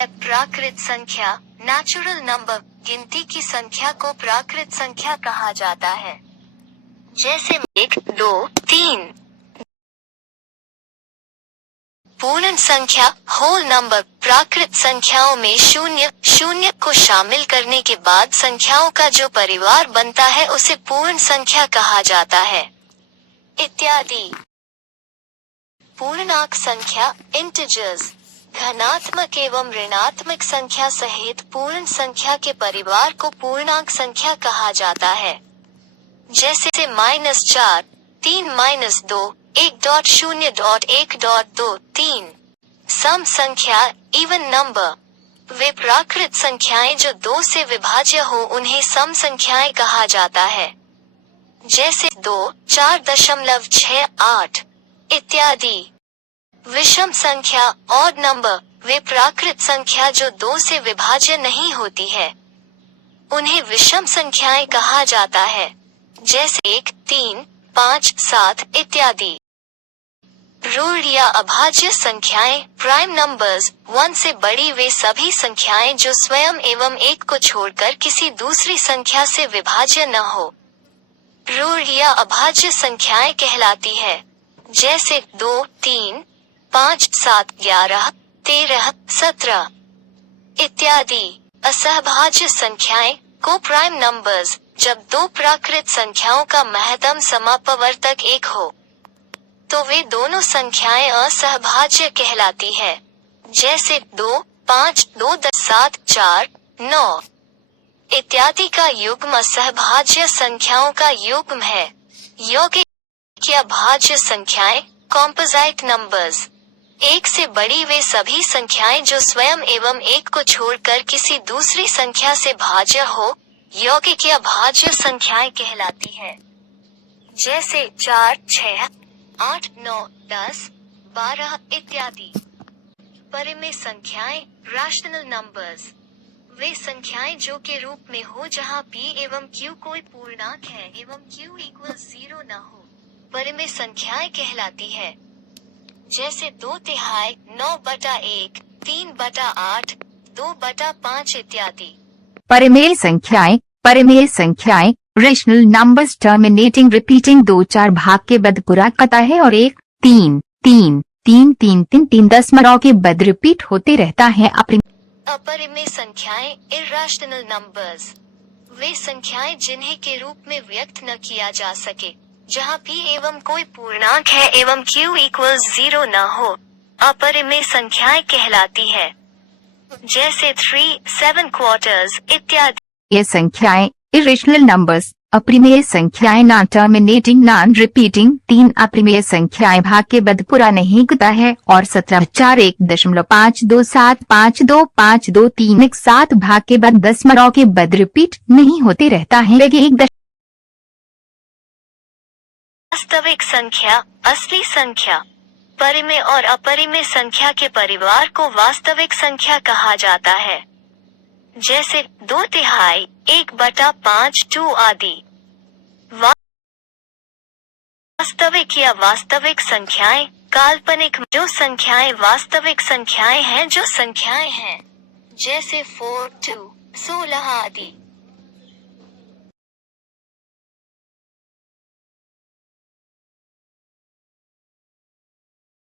प्राकृत संख्या, natural number, गिनती की संख्या को प्राकृत संख्या कहा जाता है। जैसे 1, 2, 3। पूर्ण संख्या, होल नंबर, प्राकृत संख्याओं में शून्य को शामिल करने के बाद संख्याओं का जो परिवार बनता है उसे पूर्ण संख्या कहा जाता है, इत्यादि। पूर्णांक संख्या, इंटिजर्स, धनात्मक एवं ऋणात्मक संख्या सहित पूर्ण संख्या के परिवार को पूर्णांक संख्या कहा जाता है। जैसे -4, 3 - 2, 1.0.1.2, 3। सम संख्या, इवन नंबर, वे प्राकृत संख्याएं जो 2 से विभाज्य हो उन्हें सम संख्याएं कहा जाता है। जैसे 2, 4.68 इत्यादि। विषम संख्या, ऑड नंबर, वे प्राकृत संख्या जो 2 से विभाज्य नहीं होती है, उन्हें विषम संख्याएं कहा जाता है। जैसे 1, 3, 5, 7 इत्यादि। ऋण या अभाज्य संख्याएं, प्राइम नंबर्स, 1 से बड़ी वे सभी संख्याएं जो स्वयं एवं 1 को छोड़कर किसी दूसरी संख्या से विभाज्य न हो, ऋण या अभाज्य संख्याएं कहलाती है। जैसे 2, 3, 5, 7, 11, 13, 17 इत्यादि। असहभाज्य संख्याएं, को प्राइम नंबर्स, जब 2 प्राकृत संख्याओं का महत्तम समापवर्तक 1 हो, तो वे दोनों संख्याएं असहभाज्य कहलाती है। जैसे 2, 5, 2, 10, 7, 4, 9 इत्यादि का युग्म असहभाज्य संख्याओं का युग्म है। यौगिक या भाज्य संख्याएं, कॉम्पोजिट नंबर्स, 1 से बड़ी वे सभी संख्याएं जो स्वयं एवं 1 को छोड़कर किसी दूसरी संख्या से भाज्य हो, यौगिक या भाज्य संख्याएं कहलाती है। जैसे 4, 6, 8, 9, 10, 12 इत्यादि। परिमेय संख्याएं, रैशनल नंबर्स, वे संख्याएं जो के रूप में हो जहां p एवं q कोई पूर्णांक है एवं q = 0 न हो, परिमेय संख्याएं कहलाती है। जैसे 2/3, 9/1, 3/8, 2/5 इत्यादि। परिमेय संख्याएं, रेशनल नंबर्स टर्मिनेटिंग रिपीटिंग 2-4 भाग के बाद पूरा करता है और 1, 3, 3, 3, 3, 3, 3 दशमलव के बाद रिपीट होते रहता है। अपरिमेय संख्याएं, इर्रेशनल नंबर्स, वे संख्याएं जिन्हें के रूप में व्यक्त न किया जा सके, जहां p एवं कोई पूर्णांक है एवं q = 0 न हो, अपरिमेय संख्याएं कहलाती है। जैसे 3, 7 क्वार्टर्स इत्यादि। ये संख्याएं, इरेशनल नंबर्स, अपरिमेय संख्याएं, नॉन टर्मिनेटिंग नॉन रिपीटिंग, 3 अपरिमेय संख्याएं भाग के बाद पूरा नहीं करता है और 17, 4, 1.5275252 7 भाग के बाद दशमलव के बाद रिपीट नहीं होते रहता है। वास्तविक संख्या, असली संख्या, परिमेय और अपरिमेय संख्या के परिवार को वास्तविक संख्या कहा जाता है। जैसे 2/3, 1/5, 2 आदि। वास्तविक या वास्तविक संख्याएं, काल्पनिक, जो संख्याएं वास्तविक संख्याएं हैं जो संख्याएं हैं। जैसे 4, 2, 16 आदि।